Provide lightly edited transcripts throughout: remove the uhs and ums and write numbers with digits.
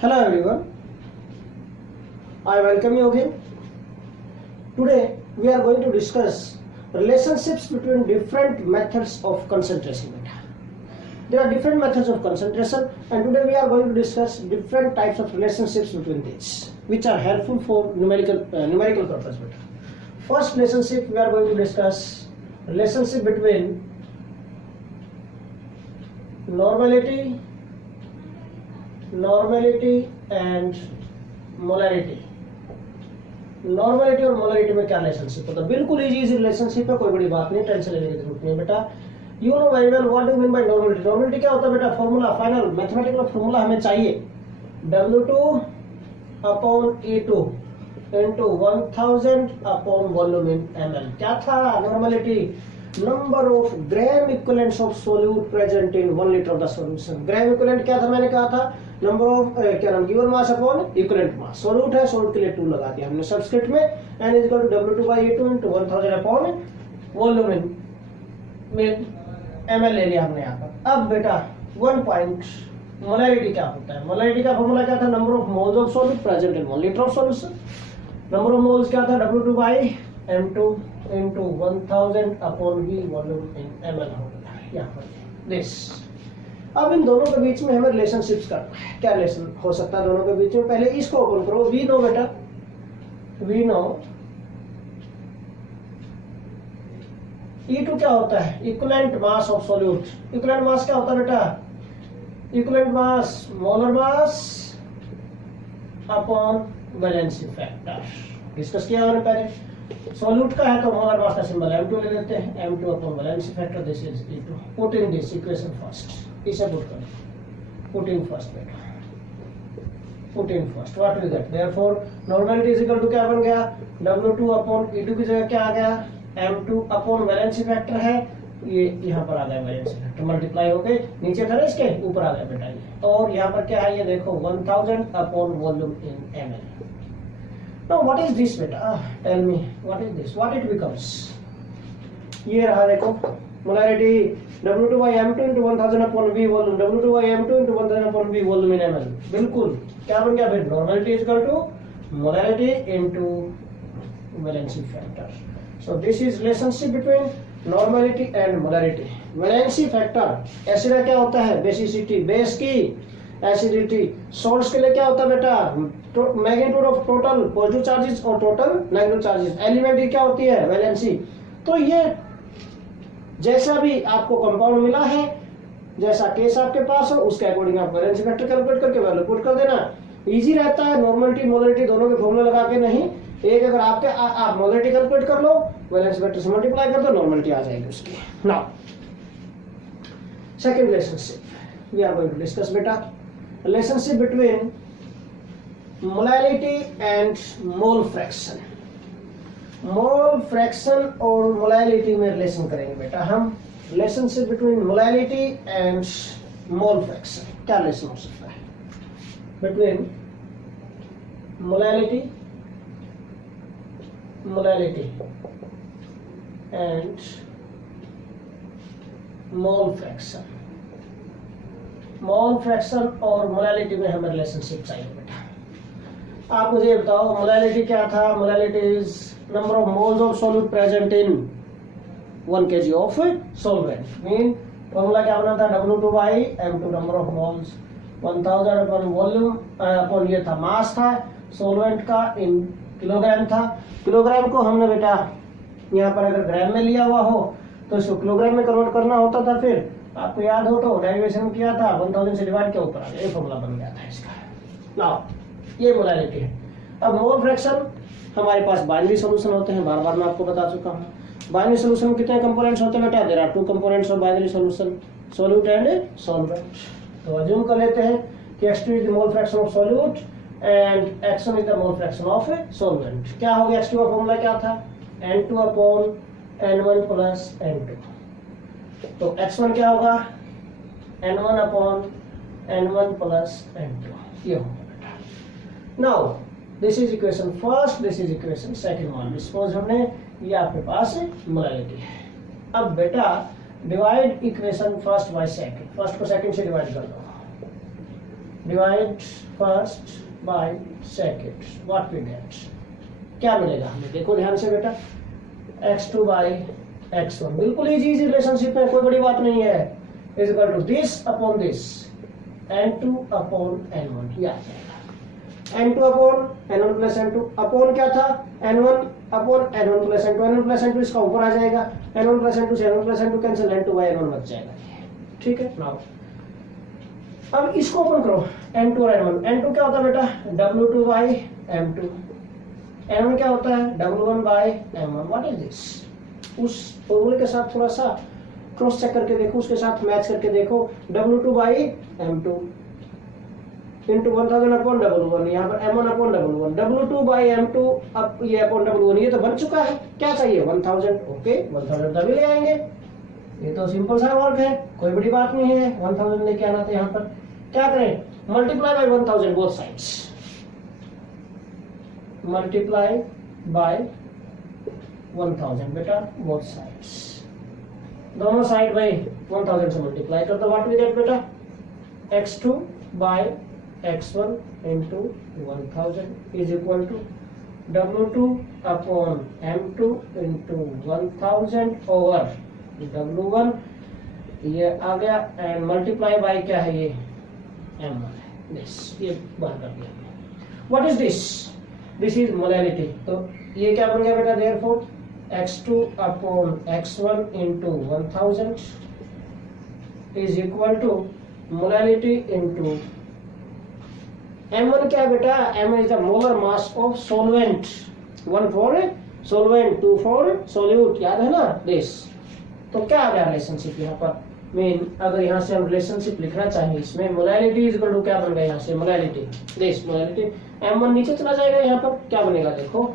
Hello everyone, I welcome you again. Today we are going to discuss relationships between different methods of concentration. There are different methods of concentration and today we are going to discuss different types of relationships between these which are helpful for numerical purpose. First relationship we are going to discuss relationship between normality and molarity. Normality और molarity में क्या relationship होता है? बिल्कुल easy relationship है, कोई बड़ी बात नहीं, टेंशन लेने की जरूरत नहीं है बेटा. You know very well what do mean bye normality. Normality क्या होता है बेटा? फॉर्मूला, फाइनल मैथमेटिकल फॉर्मूला हमें चाहिए. W2 upon E2 into 1000 upon volume in ml. क्या था normality? Number of gram equivalents of solute present in 1 litre of the solution. Gram equivalent क्या था? मैंने कहा था नंबर ऑफ क्या नाम, given mass upon equivalent mass. Solute है, सोल्यूट के लिए 2 लगा दिया हमने सबस्क्रिप्ट में. n is equal to W2/E2 into 1000 upon volume in में ml ले लिया हमने यहाँ पर. अब बेटा 1 पॉइंट मोलरिटी क्या होता है? मोलरिटी का फॉर्मूला क्या था? Number of moles of solute present in 1 litre of solution. Number of moles क्या था? W2/M2 into 1000 upon V volume in ml हो गया यहाँ पर दिस. अब इन दोनों के बीच में हमें रिलेशनशिप्स करना है. क्या रिलेशन हो सकता है दोनों के बीच में? पहले इसको ओपन करो. वी नो बेटा, वी नो E2 क्या होता है? Equivalent mass of solute. Equivalent mass क्या होता है बेटा? Equivalent mass molar mass upon valency factor. Discuss किया हमने पहले. सॉल्यूट का है तो मोलर मास का सिंबल M2 ले लेते हैं. M2 upon valency factor, this is E2. Put in this equation first. इसे पुट करो. पुट इन फर्स्ट बेटा, put in first. What will get? Therefore normality is equal to क्या बन गया? W2 अपॉन E2 की जगह क्या आ गया? M2 अपॉन वैलेंसी फैक्टर है, ये यहाँ पर आ गया वैलेंसी फैक्टर. मल्टीप्लाई हो गए, नीचे था ना इसके, ऊपर आ गया बेटा ये. और यहाँ पर क्या है ये देखो 1000 upon volume in ml. Now what is this beta? Tell me what is this? What it becomes? ये रहा देखो molarity W2/M2 into 1000 upon V volume. W2/M2 into 1000 upon V volume in ml. बिल्कुल क्या बन गया फिर? Normality is equal to molarity into valency factor. So this is relationship between normality and molarity. Valency factor acid क्या होता है? Basicity, base की acidity. Salts के लिए क्या होता है बेटा? Magnitude of total positive charges और टोटल नेगेटिव चार्जेस. एलिमेंट की क्या होती है? वैलेंसी. तो ये जैसा भी आपको कंपाउंड मिला है, जैसा केस आपके पास हो, उसके अकॉर्डिंग आप वैलेंसी फैक्टर कैलकुलेट करके वैल्यू पुट कर देना. इजी रहता है. नॉर्मलिटी मोलरिटी दोनों के फॉर्मूले लगा के नहीं, एक अगर आपके आप मोलरिटी कैलकुलेट कर लो, वैलेंसी फैक्टर से मल्टीप्लाई कर दो, नॉर्मलिटी आ जाएगी उसकी. Now second relationship we are going to discuss बेटा. Relationship between molality and mole fraction. Mole fraction और मोलैलिटी में रिलेशन करेंगे बेटा हम. Relationship between molality and mole fraction. क्या रिलेशन हो सकता है between molality and mole fraction? Mole fraction और मोलैलिटी में हमें रिलेशनशिप चाहिए बेटा. आप मुझे बताओ मोलैलिटी क्या था? Molality is number of moles of solute present in 1 kg of solvent. Mean formula क्या बना था? W2/M2 number of moles 1000 upon volume upon ये था मास था सॉल्वेंट का, इन किलोग्राम था. किलोग्राम को हमने बेटा यहाँ पर अगर ग्राम में लिया हुआ हो तो इसको किलोग्राम में कन्वर्ट करना होता था. फिर आपको याद हो तो डेरिवेशन किया था, 1000 से डिवाइड के ऊपर आ गया, ये फॉर्मूला बन गया था इसका. नाउ ये मोलैलिटी है. अब मोल फ्रैक्शन हमारे पास बाइनरी सॉल्यूशन होते हैं, बार बार मैं आपको बता चुका हूँ. बाइनरी सॉल्यूशन में कितने कंपोनेंट्स होते हैं बेटा? There are 2 components of binary solution, solute and solvent. तो अज्यूम कर लेते हैं कि X2 is the mole fraction of solute and X1 is the mole fraction of solvent. क्या हो गया? X2 का फॉर्मूला क्या था? N2 upon N1 plus N2. तो X1 क्या होगा? N1 upon N1 plus N2. ये होगा बेटा. Now this is equation first, this is equation second one. Suppose हमने ये आपके पास मोलैलिटी है. अब बेटा divide equation first by second. First को सेकंड से डिवाइड कर दो. Divide first by second, what we get, क्या मिलेगा हमें, देखो ध्यान से बेटा, x2 बाई x1, बिल्कुल इजी रिलेशनशिप है, कोई बड़ी बात नहीं है, is equal to this upon this n2 upon n1, ये आ जाएगा n2 upon n1 plus n2, upon क्या था n1 upon n1 plus n2, n1 plus n2 इसका ऊपर आ जाएगा, n1 प्लस n2 से n1 plus n2 cancel, n2 by n1 बच जाएगा, ठीक है। नाउ अब इसको ओपन करो, n2 और n1, n2 क्या होता है बेटा w2 बाई m2, n1 क्या होता है w1 by m1, what is this, उस फॉर्मूले के साथ थोड़ा सा क्रॉस चेक करके देखो, उसके साथ मैच करके देखो, w2 by m2 into 1000 upon w1, यहाँ पर m1 upon w1, w2 by m2, अब ये अपॉन w1, ये तो बन चुका है, क्या चाहिए 1000, ओके 1000 तभी ले आएंगे, ये तो सिंपल सा वर्क है, कोई बड़ी बात नहीं है, 1000 लेके आना था, यहाँ पर क्या करें, multiply by 1000 both sides, multiply by 1000 बेटा बोथ साइड्स, दोनों साइड बाय 1000 से मल्टीप्लाई कर दो, व्हाट वी गेट बेटा x2 bye x1 into 1000 is equal to w2 upon m2 into 1000 over w1, ये आ गया, एंड मल्टीप्लाई बाय क्या है ये m1 है, दिस ये बाहर कर दिया, what is this, this is molarity, तो ये क्या बन गया बेटा, therefore x2 upon x1 into 1000 is equal to molarity into m1 क्या है बेटा, m1 is the molar mass of solvent, 1 for solvent, 2 for solute, याद है ना दिस, तो क्या आ गया रिलेशनशिप यहाँ पर, मीन अगर यहाँ से हम रिलेशनशिप लिखना चाहें इसमें, मोलैरिटी इज इक्वल टू क्या बन गया यहाँ से, मोलैरिटी दिस, मोलैरिटी m1 नीचे चला जाएगा, यहाँ पर क्या बनेगा देखो,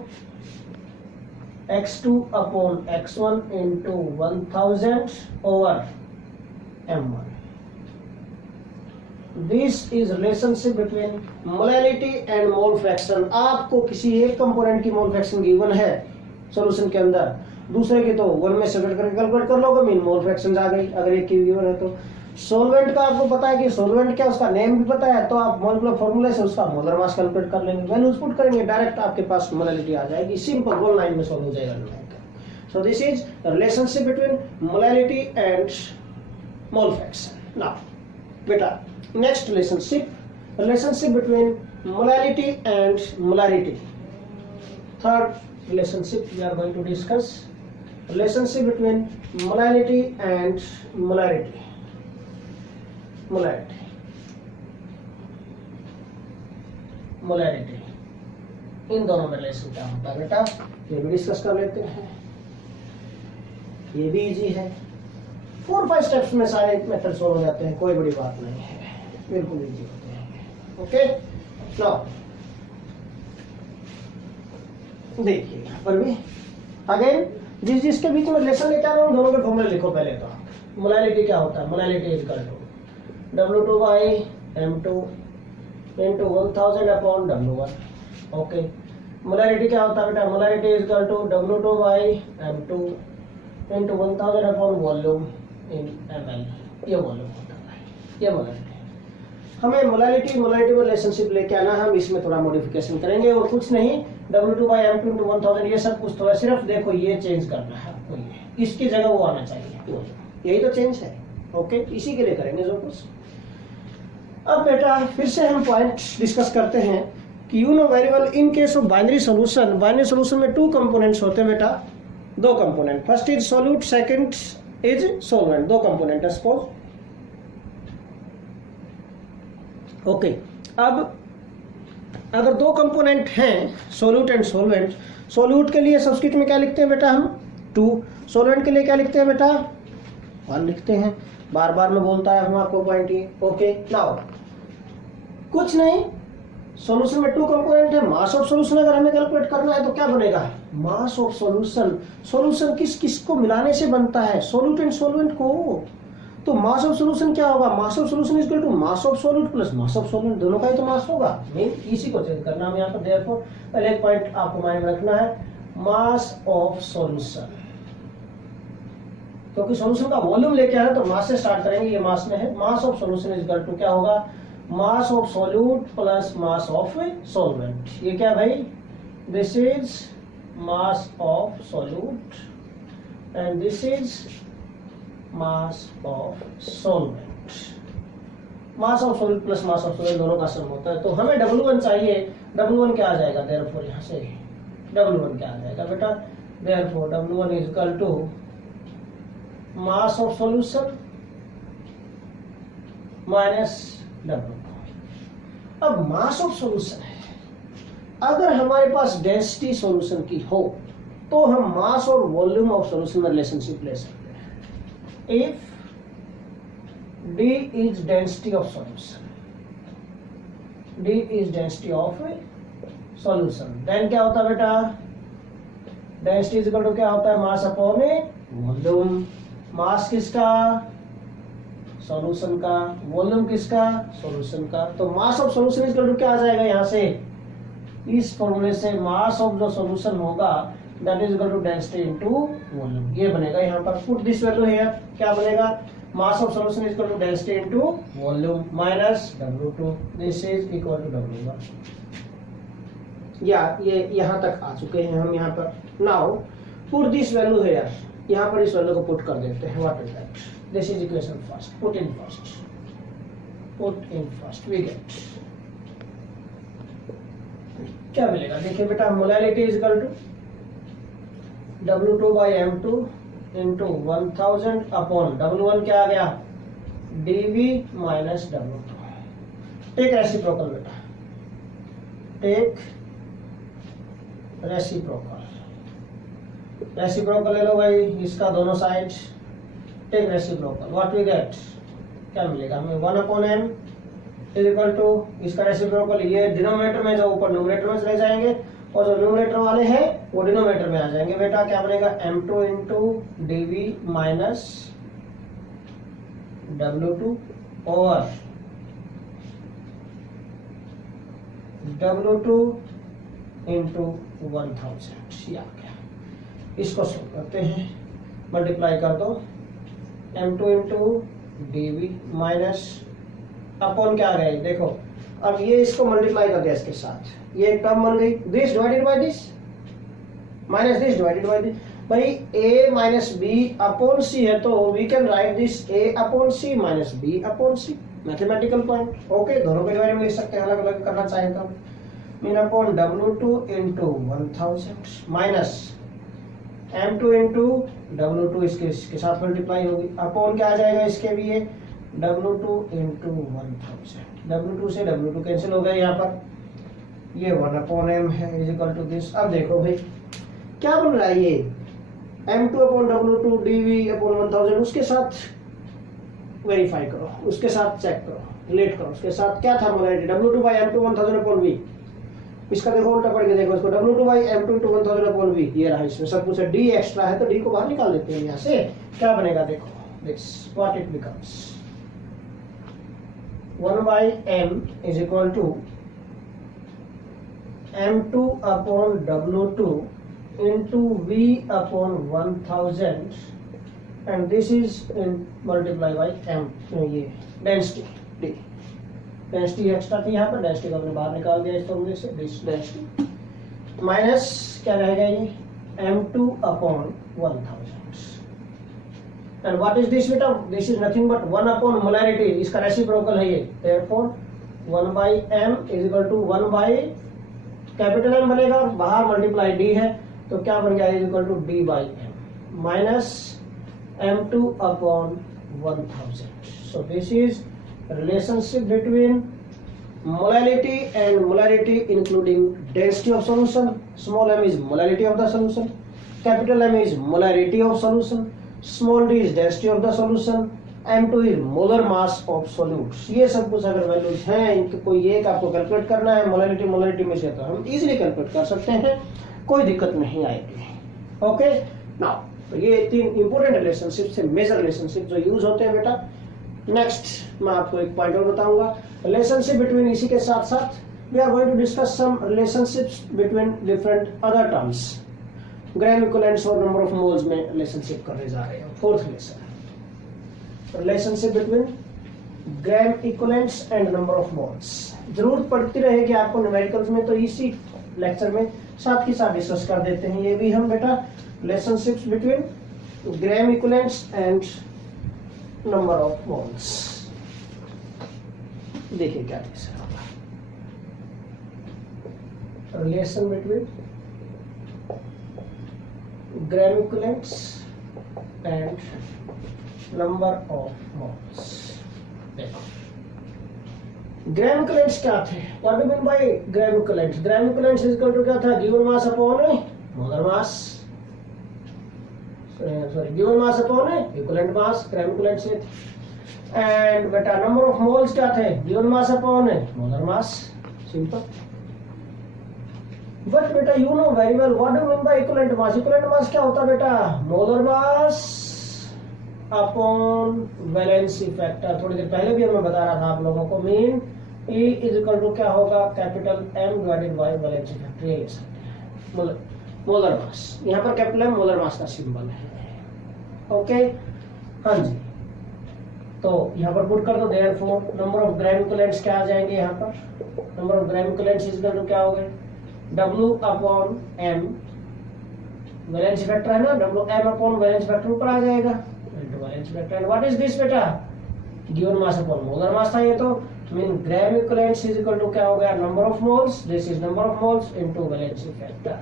x2 upon x1 into 1000 over m1, this is relationship between molarity and mole fraction, आपको किसी एक कंपोनेंट की मोल फ्रैक्शन गिवन है सॉल्यूशन के अंदर, दूसरे की तो 1 में सेपरेट करके कैलकुलेट कर लोगे, मीन मोल फ्रैक्शन आ गई, अगर एक की गिवन है तो सॉल्वेंट का आपको पता है कि सॉल्वेंट क्या, उसका नेम भी पता है, तो आप मॉलिक्यूलर फॉर्मूले से उसका मोलर मास कैलकुलेट कर लेंगे, वैल्यूज पुट करेंगे, डायरेक्ट आपके पास मोलैरिटी आ जाएगी, सिंपल 1 लाइन में सॉल्व हो जाएगा। So this is relationship between molarity and mole fraction. Now बेटा next relationship between molarity and molarity, third relationship we are going to discuss, relationship between molality and molarity, molarity इन दोनों में relation क्या होता है बेटा, ये भी डिस्कस कर लेते हैं, ये भी इजी है, 4-5 स्टेप्स में सारे मेथड सोल्व हो जाते हैं, कोई बड़ी बात नहीं है, बिल्कुल इजी होते हैं, ओके। नाउ देखिए यहाँ पर भी अगेन जिसके बीच में रिलेशन लेके आ रहा हूँ, दोनों के फॉर्मूले लिखो पहले, तो मोलैरिटी क्या होता है, molarity is equal to w2 by m2 into 1000 upon w1, okay. Molarity क्या होता है बेटा, molarity is equal to w2 by m2 into 1000 upon volume in ml, ये वॉल्यूम होता है, ये मोलैरिटी। हमें मोलैरिटी में रिलेशनशिप लेके आना, हम इसमें थोड़ा मॉडिफिकेशन करेंगे और कुछ नहीं, w2 बाई m2 into 1000 ये सब कुछ तो है, सिर्फ देखो ये चेंज करना है आपको, ये इसकी जगह वो आना चाहिए, यही तो चेंज है, ओके, इसी के लिए करेंगे जो कुछ। अब बेटा फिर से हम पॉइंट डिस्कस करते हैं कि you know very well in case of binary solution में 2 कंपोनेंट्स होते हैं बेटा, 2 component, first is solute, second is solvent, 2 component है सपोज, ओके। अब अगर 2 कंपोनेंट हैं सोल्यूट एंड सॉल्वेंट, सोल्यूट के लिए सब्स्टिट्यूट में क्या लिखते हैं बेटा हम 2, सॉल्वेंट के लिए क्या लिखते हैं बेटा 1 लिखते हैं, बार बार में बोलता है हम आपको पॉइंट ये, ओके। नाउ कुछ नहीं, सॉल्यूशन में 2 कंपोनेंट है, मास ऑफ सॉल्यूशन अगर हमें कैलकुलेट करना है तो क्या बनेगा, मास ऑफ सॉल्यूशन किस किस को मिलाने से बनता है, सोल्यूट एंड सॉल्वेंट को, तो मास ऑफ सॉल्यूशन क्या होगा, mass of solution is equal to mass of solute plus mass of solvent, दोनों का ही तो मास होगा, मीन इसी को चेंज करना हम यहाँ पर, देयरफॉर पहले एक पॉइंट आपको माइंड में रखना है, मास ऑफ सॉल्यूशन, क्योंकि सॉल्यूशन का वॉल्यूम लेके आ रहे हैं तो मास से स्टार्ट करेंगे, ये मास में है, mass of solution is equal to क्या होगा, mass of solute plus mass of solvent. ये क्या भाई, this is mass of solute and this is mass of solvent. Mass of solute plus mass of solvent दोनों का सम होता है। तो हमें W1 चाहिए, W1 क्या आ जाएगा, देयरफॉर यहाँ से W1 क्या आ जाएगा बेटा, therefore W1 is equal to mass of solution minus W2। अब मास ऑफ सॉल्यूशन है, अगर हमारे पास डेंसिटी सॉल्यूशन की हो तो हम मास और वॉल्यूम ऑफ सॉल्यूशन में रिलेशनशिप ले सकते हैं। If D is density of solution, D is density of solution, then क्या होता है बेटा, डेंसिटी इज इक्वल टू क्या होता है, मास अपॉन वॉल्यूम। मास किसका, सॉल्यूशन का, वॉल्यूम किसका, सॉल्यूशन का। तो mass of solution is equal to क्या आ जाएगा यहाँ से, इस फॉर्मूले से मास ऑफ जो सॉल्यूशन होगा that is equal to density into volume. ये बनेगा यहाँ पर, पुट दिस वैल्यू हियर, क्या बनेगा, mass of solution is equal to density into volume minus W2, this is equal to W1। या ये यहाँ तक आ चुके हैं हम यहाँ पर। Now put this value here, यहाँ पर इस वैल्यू को पुट कर देते हैं। What is that, this is equation first, put in first, put in first, we get क्या मिलेगा, देखिए बेटा, molality is equal to W2 by M2 into 1000 upon W1 क्या आ गया, dV minus W2। Take reciprocal बेटा, टेक रेसिप्रोकल, रेसिप्रोकल ले लो भाई, इसका दोनों side, take reciprocal, what we get, क्या मिलेगा हमें, 1/m इज इक्वल टू, इसका रेसिप्रोकल ये डिनोमिनेटर में जो ऊपर न्यूमरेटर में चले जाएंगे और जो न्यूमरेटर वाले हैं वो डिनोमिनेटर में आ जाएंगे बेटा। क्या बनेगा, M2 into dV minus W2 और W2 इंटू 1000। ये आ गया, इसको सोल्व करते हैं, मल्टीप्लाई कर दो, M2 into dV minus upon क्या आ गया, देखो अब ये इसको मल्टीप्लाई कर दिया इसके साथ, ये एक टर्म बन गई, this divided by this minus this divided by this. भाई a minus b upon c है तो we can write this a upon c minus b upon c, mathematical point. Okay, दोनों के बारे में लिख सकते हैं, अलग अलग करना चाहें तो, mean upon W2 into 1000 minus M2 into W2, इसके साथ मल्टीप्लाई होगी, अपॉन क्या आ जाएगा इसके भी, ये W2 इंटू 1000, W2 से W2 कैंसिल हो गया यहाँ पर, ये 1/m है इज इक्वल टू दिस। अब देखो भाई क्या बन रहा है, ये M2 upon W2 dV upon 1000, उसके साथ वेरीफाई करो, उसके साथ चेक करो, रिलेट करो, उसके साथ क्या था molality, W2 by M2 1000 upon V। इसका देखो उल्टा पड़ के देखो, इसको W2 by M2 into 1000 upon V, ये रहा, इसमें सब कुछ है, D एक्स्ट्रा है तो D को बाहर निकाल देते हैं यहाँ से, क्या बनेगा देखो, this what it becomes, 1/m is equal to M2 upon W2 into V upon 1000 and this is in multiply by M, ये डेंसिटी D, डेंसिटी एक्स्ट्रा थी यहाँ पर, डेंसिटी को हमने बाहर निकाल दिया इस फॉर्मूले से, दिस डेंसिटी माइनस क्या रहेगा ये M2 upon 1000 and what is this बेटा, this is nothing but 1 upon molarity, इसका रेसिप्रोकल है ये, therefore 1/m is equal to 1 by capital M बनेगा, बाहर मल्टीप्लाई D है तो क्या बन गया, is equal to D by M minus M2 upon 1000। so this is relationship between molality and molarity including density of solution, small m is molality of the solution, capital M is molarity of solution, small d is density of the solution, M2 is molar mass of solutes। ये सब कुछ अगर values हैं, इनके कोई एक आपको calculate करना है मोलैलिटी में से तो हम इजीली कैलकुलेट कर सकते हैं, कोई दिक्कत नहीं आएगी। ओके, नाउ तो ये 3 इंपॉर्टेंट रिलेशनशिप से मेजर रिलेशनशिप जो यूज होते हैं बेटा। नेक्स्ट मैं आपको एक पॉइंट और बताऊंगा, रिलेशनशिप बिटवीन, इसी के साथ साथ we are going to discuss some relationships between different other terms, gram equivalence और नंबर ऑफ मोल्स में रिलेशनशिप करने जा रहे हैं। Fourth relationship between gram equivalents and number of moles. जरूरत पड़ती रहेगी आपको न्यूमेरिकल्स में, तो इसी लेक्चर में साथ ही साथ डिस्कस कर देते हैं ये भी हम बेटा, relationships between gram equivalents and number of moles. देखिए क्या होगा, relation between gram equivalents and number of moles. देखो ग्राम इक्विवेलेंट्स क्या थे, what do mean by gram equivalents? Gram equivalents is equal to क्या था, given mass upon molar mass, sorry given mass upon equivalent mass, gram equivalents ये थे। And बेटा number of moles क्या थे, given mass upon molar mass, simple. But बेटा you know very well what do mean by equivalent mass? Equivalent mass क्या होता है बेटा, molar mass upon valency factor. थोड़ी देर पहले भी मैं बता रहा था आप लोगों को, mean E is equal to क्या होगा, capital M divided by valency factor, ये लिख सकते हैं मोलर मास। यहाँ पर कैपिटल M मोलर मास का सिंबल है। ओके हाँ जी, तो यहाँ पर पुट कर दो, therefore number of gram equivalents क्या आ जाएंगे यहाँ पर, number of gram equivalents is equal to क्या हो गए, W upon M, valency factor है ना, W M upon valency factor ऊपर आ जाएगा, valency factor. And what is this बेटा, given mass upon molar mass था ये, तो mean gram equivalents is equal to क्या हो गया, number of moles, this is number of moles into valency factor.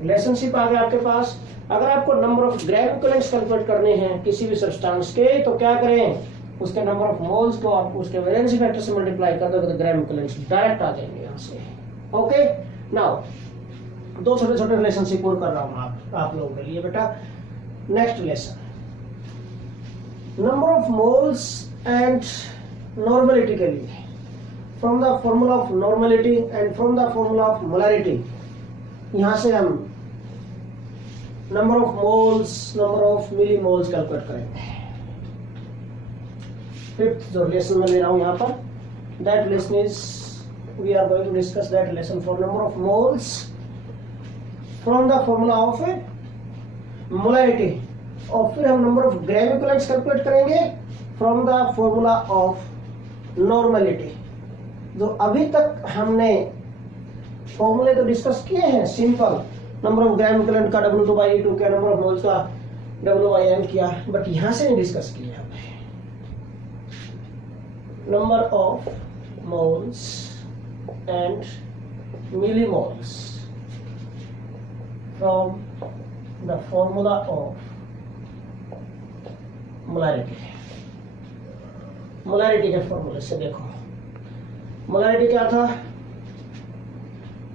Relationship आ गया आपके पास। अगर आपको number of gram equivalents calculate करने हैं किसी भी सब्सटेंस के, तो क्या करें, उसके नंबर ऑफ मोल्स को आप उसके वैलेंसी फैक्टर से मल्टीप्लाई कर दोगे तो ग्राम इक्विवेलेंट्स डायरेक्ट आ जाएंगे यहाँ से। ओके नाउ दो छोटे छोटे रिलेशनशिप और कर रहा हूँ आप लोगों के लिए बेटा। Next relation, number of moles and normality के लिए, from the formula of normality and from the formula of molarity, यहां से हम number of moles, number of milli moles calculate करेंगे। फिफ्थ जो रिलेशन में ले रहा हूं यहां पर, that relation is, we are going to discuss that relation for number of moles from the formula of molarity, और फिर हम number of gram equivalents calculate करेंगे from the formula of normality. जो अभी तक हमने फॉर्मूले तो डिस्कस किए हैं, simple number of gram equivalent का W2/E2 क्या, नंबर ऑफ मोल्स का W/M किया, बट यहां से नहीं डिस्कस किए हमने number of moles and millimoles from the formula of molarity. Molarity के फॉर्मूले से देखो, मोलैरिटी क्या था,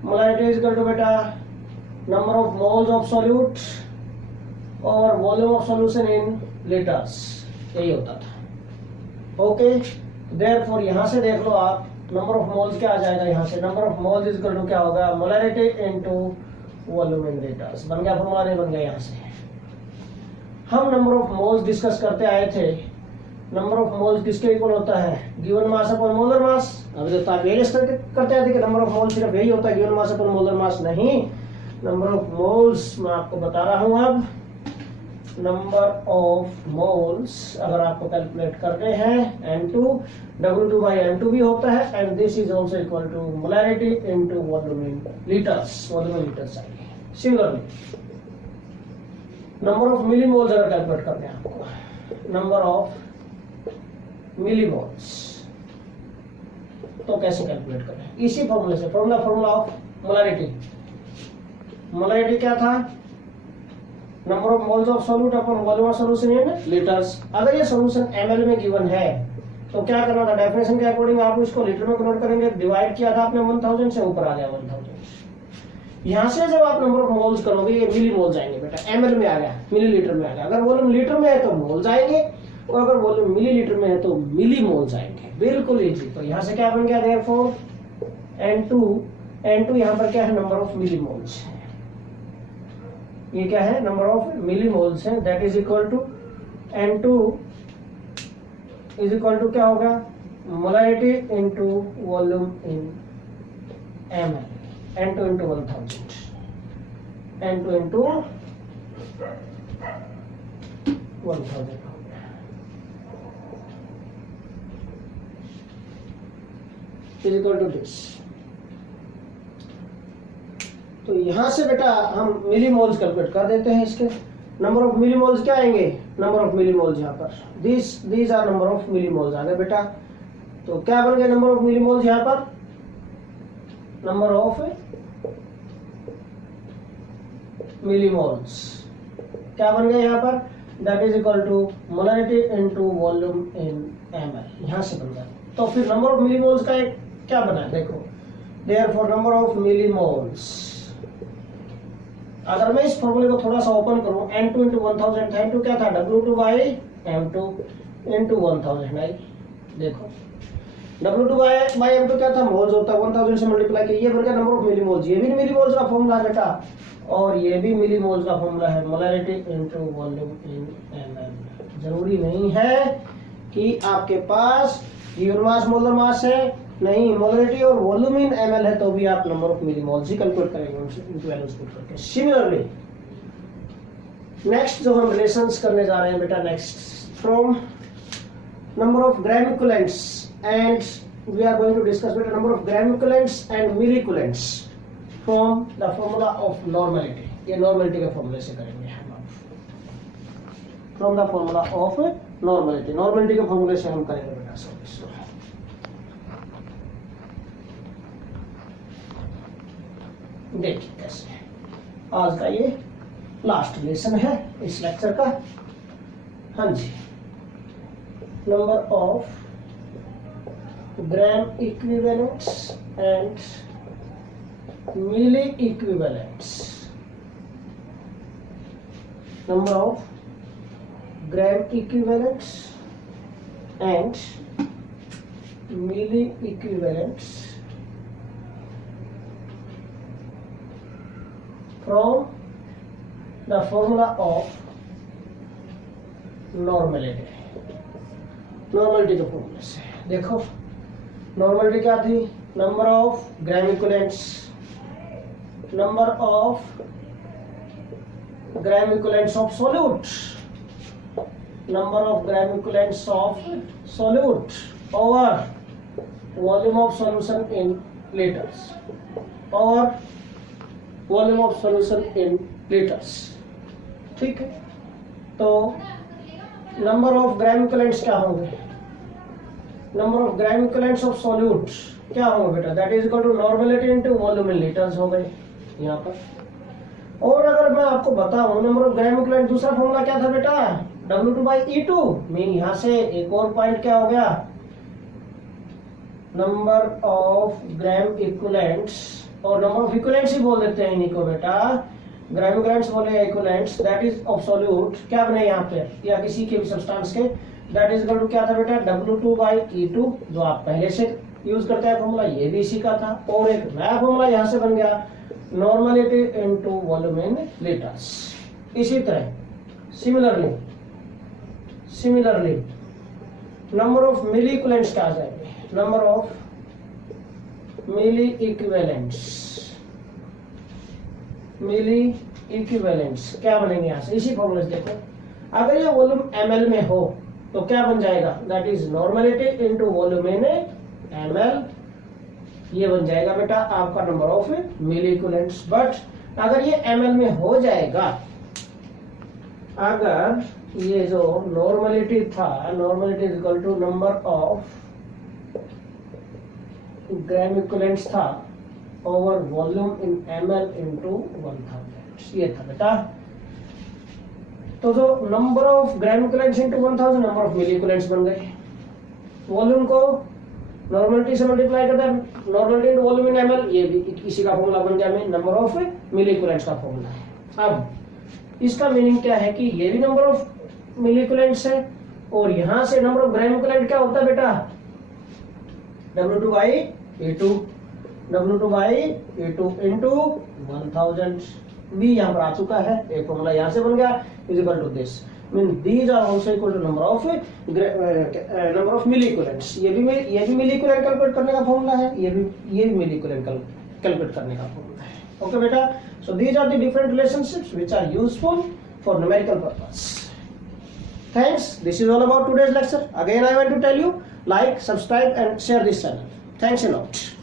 मोलैरिटी इज इक्वल टू बेटा number of moles of solute और volume of solution in litres, यही होता था। ओके देयरफॉर यहां से देख लो आप, नंबर ऑफ मोल्स क्या आ जाएगा यहाँ से, number of moles is equal to क्या होगा, molarity into volume in litres. बन गया फॉर्मूला, नहीं बन गया यहाँ से। हम नंबर ऑफ मोल्स डिस्कस करते आए थे, नंबर ऑफ मोल्स किसके इक्वल होता है, गिवन मास अपॉन मोलर मास। अभी तक आप यही करते आए थे कि नंबर ऑफ मोल्स सिर्फ यही होता है, given mass upon molar mass नहीं। नंबर ऑफ मोल्स मैं आपको बता रहा हूं अब, नंबर ऑफ मोल्स अगर आपको कैलकुलेट करने हैं N2 W2/M2 भी होता है, and this is also equal to molarity into volume in litres, volume in litres आएंगे। सिमिलरली नंबर ऑफ मिलीमोल्स अगर कैलकुलेट करने हैं आपको, नंबर ऑफ मिलीमोल्स, तो कैसे कैलकुलेट करें, इसी फॉर्मूले से, from the formula of molarity. Molarity क्या था, number of moles of solute upon volume of solution in litres. अगर ये सॉल्यूशन ml में गिवन है तो क्या करना था, डेफिनेशन के अकॉर्डिंग आप इसको लीटर में कन्वर्ट करेंगे, डिवाइड किया था आपने 1000 से, ऊपर आ गया 1000। यहां से जब आप नंबर ऑफ मोल्स करोगे ये मिली मोल्स आएंगे बेटा, ml में आ गया, मिलीलीटर में आ गया। अगर वॉल्यूम लीटर में है तो मोल्स आएंगे, और अगर वॉल्यूम मिलीलीटर में है तो मिली मोल्स आएंगे, बिल्कुल इजी। तो यहां से क्या बन गया, देयरफॉर N2 यहां पर क्या है, नंबर ऑफ मिली मोल्स है, ये क्या है, नंबर ऑफ मिली मोल्स है, that is equal to N2 is equal to क्या होगा, molarity into volume in ml, N2 into 1000, N2 into 1000 हो गया। Is equal to this. तो यहां से बेटा हम मिलीमोल्स कैलकुलेट कर देते हैं। इसके नंबर ऑफ मिलीमोल्स क्या आएंगे, नंबर ऑफ मिलीमोल्स यहाँ पर these are number of millimoles आ गए बेटा। तो क्या बन गया नंबर ऑफ मिलीमोल्स यहाँ पर, नंबर ऑफ मिलीमोल्स क्या बन गया यहाँ पर, that is equal to molarity into volume in ml, यहां से बन गया। तो फिर नंबर ऑफ मिलीमोल्स का एक क्या बना है देखो, देयरफॉर नंबर ऑफ मिलीमोल्स, अगर मैं इस फॉर्मूले को थोड़ा सा ओपन करूं, n2 into 1000 था, n2 क्या था W2 by m2 into 1000 है। देखो W2 by m2 क्या था, मोल्स होता है, 1000 से मल्टीप्लाई किया, ये बन गया नंबर ऑफ मिलीमोल्स। ये भी मिलीमोल्स का फॉर्मूला बेटा, और ये भी मिलीमोल्स का फॉर्मूला है, molarity into volume in ml। जरूरी नहीं है कि आपके पास गिवन मास मोलर मास है, नहीं, मोलरिटी और वॉल्यूम इन ml है तो भी आप नंबर ऑफ मिलीमोल्स ही कैलकुलेट करेंगे उनकी वैल्यूज पुट करके। सिमिलरली नेक्स्ट जो हम रिलेशंस करने जा रहे हैं बेटा, next from number of gram equivalents and we are going to discuss बेटा number of gram equivalents and milli equivalents from the formula of normality. ये नॉर्मलिटी के फॉर्मूले से करेंगे हम, from the formula of normality, normality के फॉर्मूले से हम करेंगे बेटा। देखिए कैसे है, आज का ये लास्ट लेसन है इस लेक्चर का। हाँ जी, number of gram equivalents and milli equivalents, number of gram equivalents and milli equivalents from the formula of normality, normality के फॉर्मूले से। देखो नॉर्मलिटी क्या थी, number of gram equivalents, number of gram equivalents of solute, number of gram equivalents of solute over volume of solution in litres, और volume of solution in litres. ठीक है, तो नंबर ऑफ ग्राम इक्विवेलेंट्स क्या होंगे, number of gram equivalents of solute क्या होंगे बेटा, that is equal to normality into volume in litres हो गए यहाँ पर। और अगर मैं आपको बताऊं नंबर ऑफ ग्राम इक्विवेलेंट, दूसरा फॉर्मूला क्या था बेटा, W2 by E2, मीन यहाँ से एक और पॉइंट क्या हो गया, नंबर ऑफ ग्राम इक्विवेलेंट्स, और नंबर ऑफ इक्विवेलेंट्स ही बोल देते हैं इन्हीं को बेटा, ग्राम इक्विवेलेंट्स बोले equivalents, that is of solute क्या बने यहाँ पे, या किसी के भी सब्सटेंस के, दैट इज इक्वल टू क्या था बेटा, W2 by E2, जो आप पहले से यूज करते हैं फॉर्मूला, ये भी इसी का था। और एक नया फॉर्मूला यहाँ से बन गया, normality into volume in litres. इसी तरह similarly number of milli equivalents क्या आ जाएंगे, नंबर ऑफ मिली इक्विवेलेंट्स क्या बनेंगे यहाँ से, इसी फॉर्मूले से। देखो अगर ये वॉल्यूम ml में हो तो क्या बन जाएगा, that is normality into volume in ml, ये बन जाएगा बेटा आपका number of milli equivalents. But अगर ये ml में हो जाएगा, अगर ये जो नॉर्मलिटी था, normality is equal to number of gram equivalents था over volume in ml into 1000, ये था बेटा। तो जो number of gram equivalents into 1000 number of milli equivalents बन गए। वॉल्यूम को नॉर्मलिटी से मल्टीप्लाई करता है, normality into volume in ml, ये भी इसी का फॉर्मूला बन गया, में नंबर ऑफ मिली इक्विवेलेंट्स का फॉर्मूला है। अब इसका मीनिंग क्या है कि ये भी नंबर ऑफ मिली इक्विवेलेंट्स है, और यहां से नंबर ऑफ ग्राम इक्विवेलेंट क्या होता है बेटा, W2 by E2, W2 by E2 into 1000, भी यहाँ पर आ चुका है, एक फॉर्मूला यहाँ से बन गया, is equal to this, mean these are also equal to number of milli equivalents. ये भी मिली इक्विवेलेंट कैलकुलेट करने का फॉर्मूला है, ये भी मिली इक्विवेलेंट कैलकुलेट करने का फॉर्मूला है। ओके बेटा, so these are the different relationships which are useful for numerical purpose. Thanks. This is all about today's lecture. Again, I want to tell you, like, subscribe and share this channel. Thanks a lot.